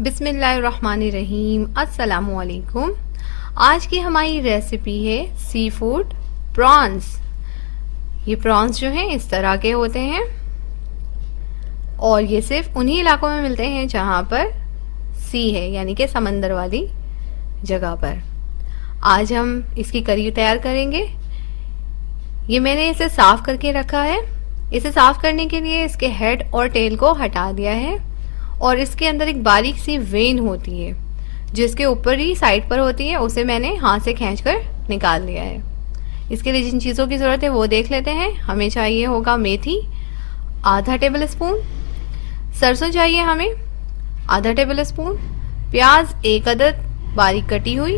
बिस्मिल्लाहिर्रहमानिर्रहीम। अस्सलामुअलैकुम। आज की हमारी रेसिपी है सी फूड प्रॉन्स। ये प्रॉन्स जो हैं इस तरह के होते हैं और ये सिर्फ उन्हीं इलाकों में मिलते हैं जहाँ पर सी है, यानी कि समंदर वाली जगह पर। आज हम इसकी करी तैयार करेंगे। ये मैंने इसे साफ करके रखा है। इसे साफ करने के लिए इसके हेड और टेल को हटा दिया है और इसके अंदर एक बारीक सी वेन होती है जिसके ऊपर ही साइड पर होती है, उसे मैंने हाथ से खींचकर निकाल दिया है। इसके लिए जिन चीज़ों की ज़रूरत है वो देख लेते हैं। हमें चाहिए होगा मेथी आधा टेबल स्पून, सरसों चाहिए हमें आधा टेबल स्पून, प्याज एक अदद बारीक कटी हुई।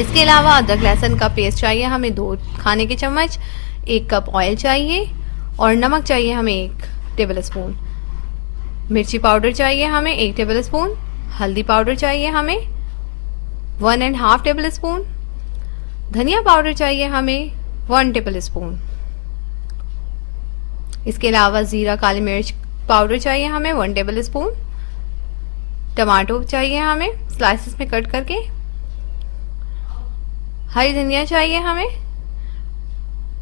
इसके अलावा अदरक लहसुन का पेस्ट चाहिए हमें 2 खाने के चम्मच, 1 कप ऑयल चाहिए और नमक चाहिए हमें 1 टेबल स्पून। मिर्ची पाउडर चाहिए हमें 1 टेबल स्पून, हल्दी पाउडर चाहिए हमें 1.5 टेबल स्पून, धनिया पाउडर चाहिए हमें 1 टेबल स्पून। इसके अलावा जीरा काली मिर्च पाउडर चाहिए हमें 1 टेबल स्पून। टमाटो चाहिए हमें स्लाइसेस में कट करके। हरी धनिया चाहिए हमें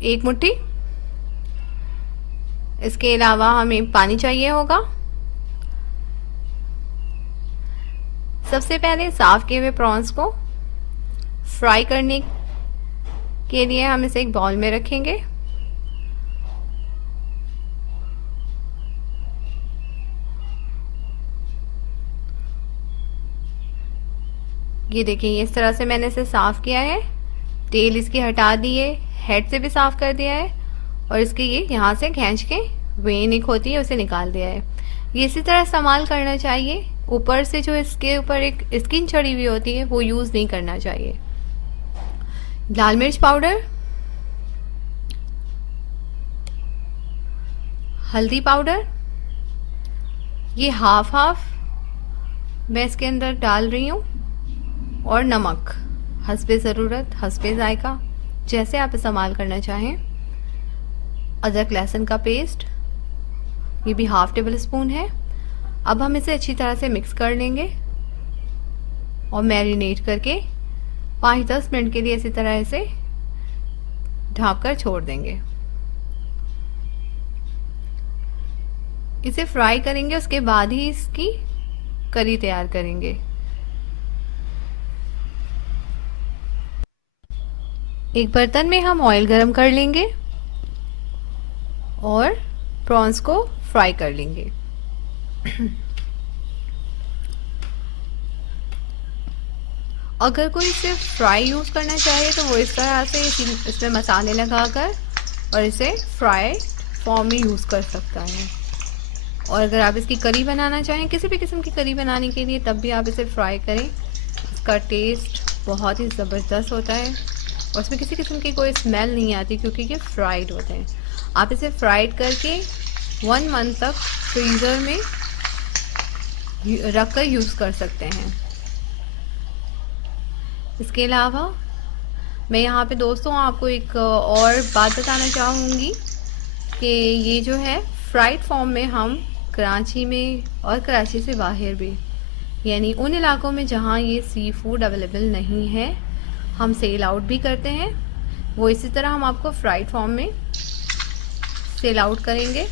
1 मुट्ठी। इसके अलावा हमें पानी चाहिए होगा। सबसे पहले साफ किए हुए प्रॉन्स को फ्राई करने के लिए हम इसे एक बाउल में रखेंगे। ये देखिए, इस तरह से मैंने इसे साफ किया है। तेल इसकी हटा दिए, हेड से भी साफ कर दिया है और इसके ये यहाँ से खींच के वेन एक होती है उसे निकाल दिया है। ये इसी तरह इस्तेमाल करना चाहिए। ऊपर से जो इसके ऊपर एक स्किन चढ़ी हुई होती है वो यूज नहीं करना चाहिए। लाल मिर्च पाउडर, हल्दी पाउडर, ये हाफ मैं इसके अंदर डाल रही हूँ, और नमक हस्बे ज़रूरत, हस्बे जायका, जैसे आप इस्तेमाल करना चाहें। अदरक लहसुन का पेस्ट, ये भी हाफ टेबल स्पून है। अब हम इसे अच्छी तरह से मिक्स कर लेंगे और मैरिनेट करके 5-10 मिनट के लिए इसी तरह इसे ढक कर छोड़ देंगे। इसे फ्राई करेंगे, उसके बाद ही इसकी करी तैयार करेंगे। एक बर्तन में हम ऑयल गरम कर लेंगे और प्रॉन्स को फ्राई कर लेंगे। अगर कोई सिर्फ फ्राई यूज करना चाहे तो वो इस तरह से इसमें मसाले लगाकर और इसे फ्राई फॉर्म में यूज कर सकता है। और अगर आप इसकी करी बनाना चाहें, किसी भी किस्म की करी बनाने के लिए, तब भी आप इसे फ्राई करें। इसका टेस्ट बहुत ही ज़बरदस्त होता है और इसमें किसी किस्म की कोई स्मेल नहीं आती क्योंकि ये फ्राइड होते हैं। आप इसे फ्राइड करके 1 मंथ तक फ्रीज़र में रख कर यूज़ कर सकते हैं। इसके अलावा मैं यहाँ पे दोस्तों आपको एक और बात बताना चाहूँगी कि ये जो है फ्राइड फॉर्म में हम कराची में और कराची से बाहर भी, यानी उन इलाकों में जहाँ ये सी फूड अवेलेबल नहीं है, हम सेल आउट भी करते हैं। वो इसी तरह हम आपको फ्राइड फॉर्म में सेल आउट करेंगे।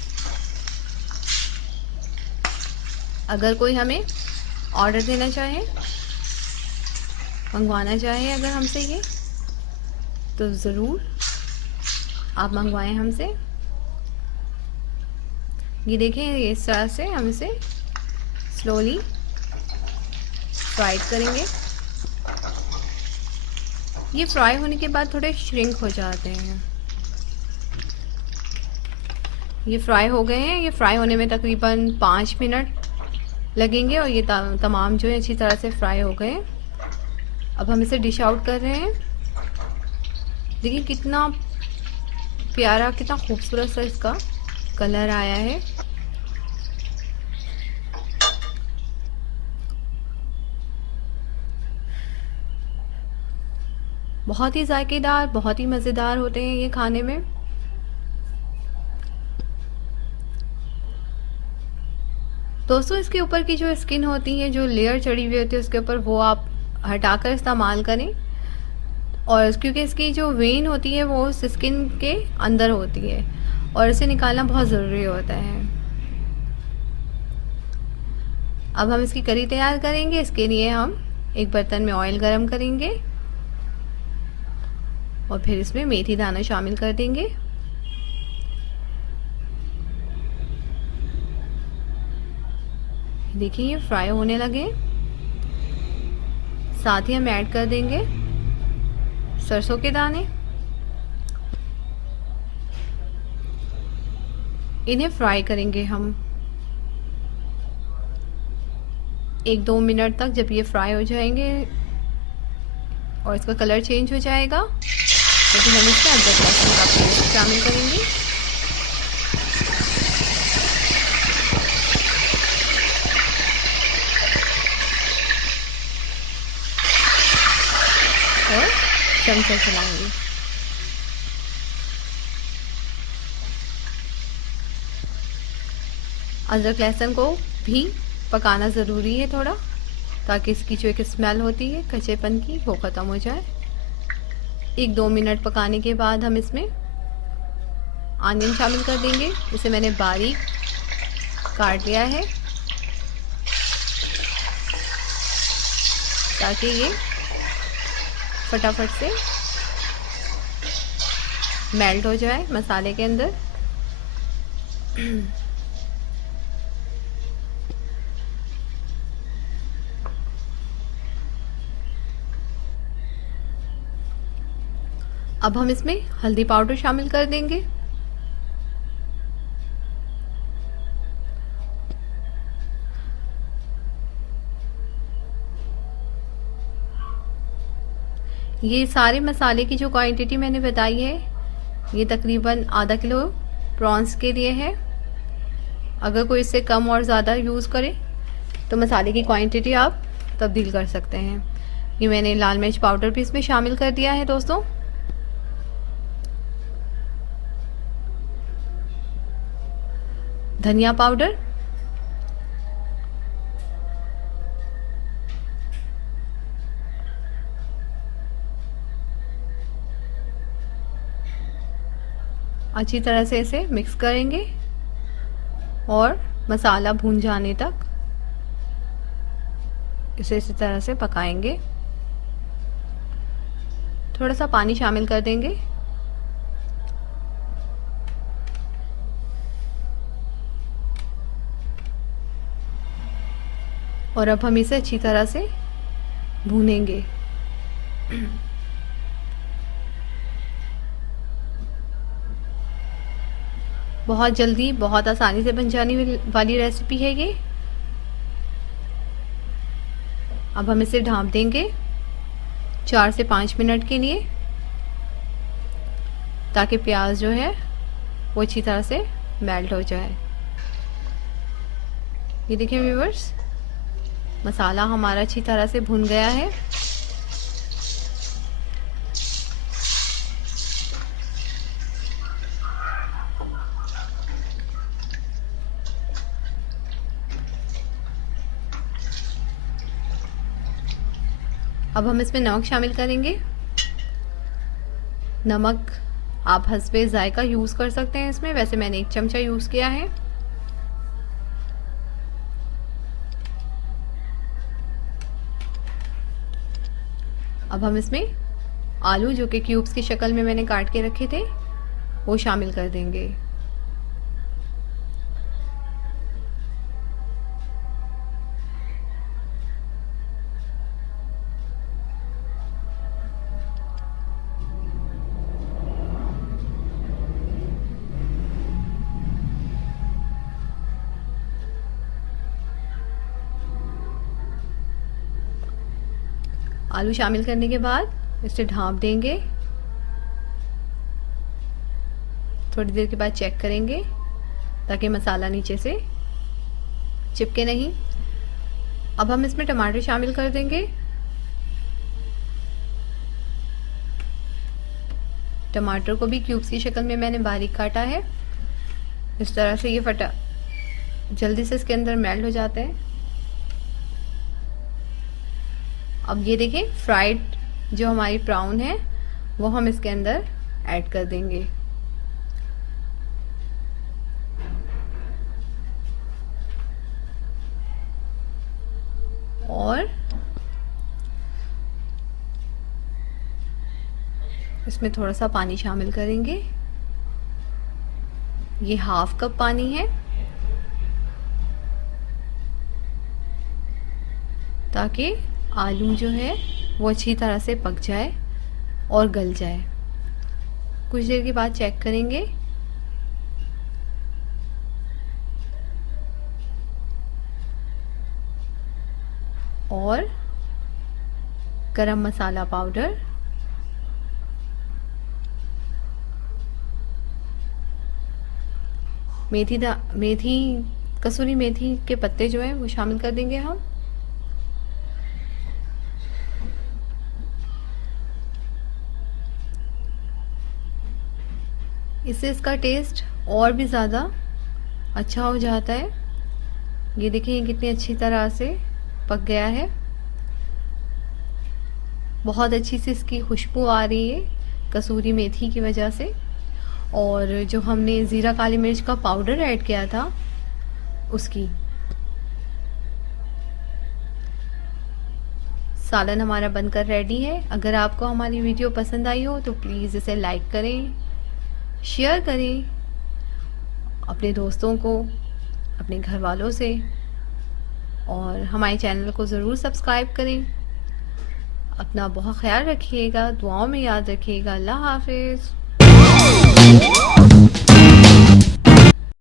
अगर कोई हमें ऑर्डर देना चाहे, मंगवाना चाहे अगर हमसे ये, तो ज़रूर आप मंगवाएं हमसे। ये देखें, ये इस तरह से हम इसे स्लोली फ्राई करेंगे। ये फ्राई होने के बाद थोड़े श्रिंक हो जाते हैं। ये फ्राई हो गए हैं। ये फ्राई होने में तकरीबन 5 मिनट लगेंगे और ये तमाम जो है अच्छी तरह से फ्राई हो गए। अब हम इसे डिश आउट कर रहे हैं। देखिए कितना प्यारा, कितना खूबसूरत सा इसका कलर आया है। बहुत ही जायकेदार, बहुत ही मज़ेदार होते हैं ये खाने में। दोस्तों इसके ऊपर की जो स्किन होती है, जो लेयर चढ़ी हुई होती है उसके ऊपर, वो आप हटाकर इस्तेमाल करें। और क्योंकि इसकी जो वेन होती है वो उस स्किन के अंदर होती है और इसे निकालना बहुत ज़रूरी होता है। अब हम इसकी करी तैयार करेंगे। इसके लिए हम एक बर्तन में ऑयल गरम करेंगे और फिर इसमें मेथी दाना शामिल कर देंगे। देखिए ये फ्राई होने लगे। साथ ही हम ऐड कर देंगे सरसों के दाने। इन्हें फ्राई करेंगे हम 1-2 मिनट तक। जब ये फ्राई हो जाएंगे और इसका कलर चेंज हो जाएगा तो फिर हम इसमें अदरक लहसुन का पेस्ट शामिल करेंगे। और चमचा चलाएंगे। अदरक लहसुन को भी पकाना ज़रूरी है थोड़ा, ताकि इसकी जो एक स्मेल होती है कच्चेपन की वो ख़त्म हो जाए। 1-2 मिनट पकाने के बाद हम इसमें आनियन शामिल कर देंगे। इसे मैंने बारीक काट लिया है ताकि ये फटाफट से मेल्ट हो जाए मसाले के अंदर। अब हम इसमें हल्दी पाउडर शामिल कर देंगे। ये सारे मसाले की जो क्वांटिटी मैंने बताई है ये तकरीबन आधा किलो प्रॉन्स के लिए है। अगर कोई इससे कम और ज़्यादा यूज़ करे तो मसाले की क्वांटिटी आप तब्दील कर सकते हैं। ये मैंने लाल मिर्च पाउडर भी इसमें शामिल कर दिया है दोस्तों। धनिया पाउडर, अच्छी तरह से इसे मिक्स करेंगे और मसाला भून जाने तक इसे इसी तरह से पकाएंगे। थोड़ा सा पानी शामिल कर देंगे और अब हम इसे अच्छी तरह से भूनेंगे। बहुत जल्दी, बहुत आसानी से बन जाने वाली रेसिपी है ये। अब हम इसे ढाँप देंगे 4 से 5 मिनट के लिए, ताकि प्याज जो है वो अच्छी तरह से मेल्ट हो जाए। ये देखिए व्यूअर्स, मसाला हमारा अच्छी तरह से भुन गया है। अब हम इसमें नमक शामिल करेंगे। नमक आप हस्बे जायका यूज़ कर सकते हैं इसमें, वैसे मैंने 1 चमचा यूज़ किया है। अब हम इसमें आलू, जो कि क्यूब्स की शक्ल में मैंने काट के रखे थे, वो शामिल कर देंगे। आलू शामिल करने के बाद इसे ढाँप देंगे। थोड़ी देर के बाद चेक करेंगे ताकि मसाला नीचे से चिपके नहीं। अब हम इसमें टमाटर शामिल कर देंगे। टमाटर को भी क्यूब्स की शक्ल में मैंने बारीक काटा है। इस तरह से ये जल्दी से इसके अंदर मेल्ट हो जाते हैं। अब ये देखें, फ्राइड जो हमारी प्राउन है वो हम इसके अंदर ऐड कर देंगे। और इसमें थोड़ा सा पानी शामिल करेंगे। ये हाफ कप पानी है, ताकि आलू जो है वो अच्छी तरह से पक जाए और गल जाए। कुछ देर के बाद चेक करेंगे। और गरम मसाला पाउडर, मेथी कसूरी मेथी के पत्ते जो हैं वो शामिल कर देंगे हम। इससे इसका टेस्ट और भी ज़्यादा अच्छा हो जाता है। ये देखिए कितनी अच्छी तरह से पक गया है। बहुत अच्छी सी इसकी खुशबू आ रही है कसूरी मेथी की वजह से। और जो हमने ज़ीरा काली मिर्च का पाउडर ऐड किया था उसकी। सालन हमारा बनकर रेडी है। अगर आपको हमारी वीडियो पसंद आई हो तो प्लीज़ इसे लाइक करें, शेयर करें अपने दोस्तों को, अपने घर वालों से, और हमारे चैनल को ज़रूर सब्सक्राइब करें। अपना बहुत ख्याल रखिएगा, दुआओं में याद रखिएगा। अल्लाह हाफिज़।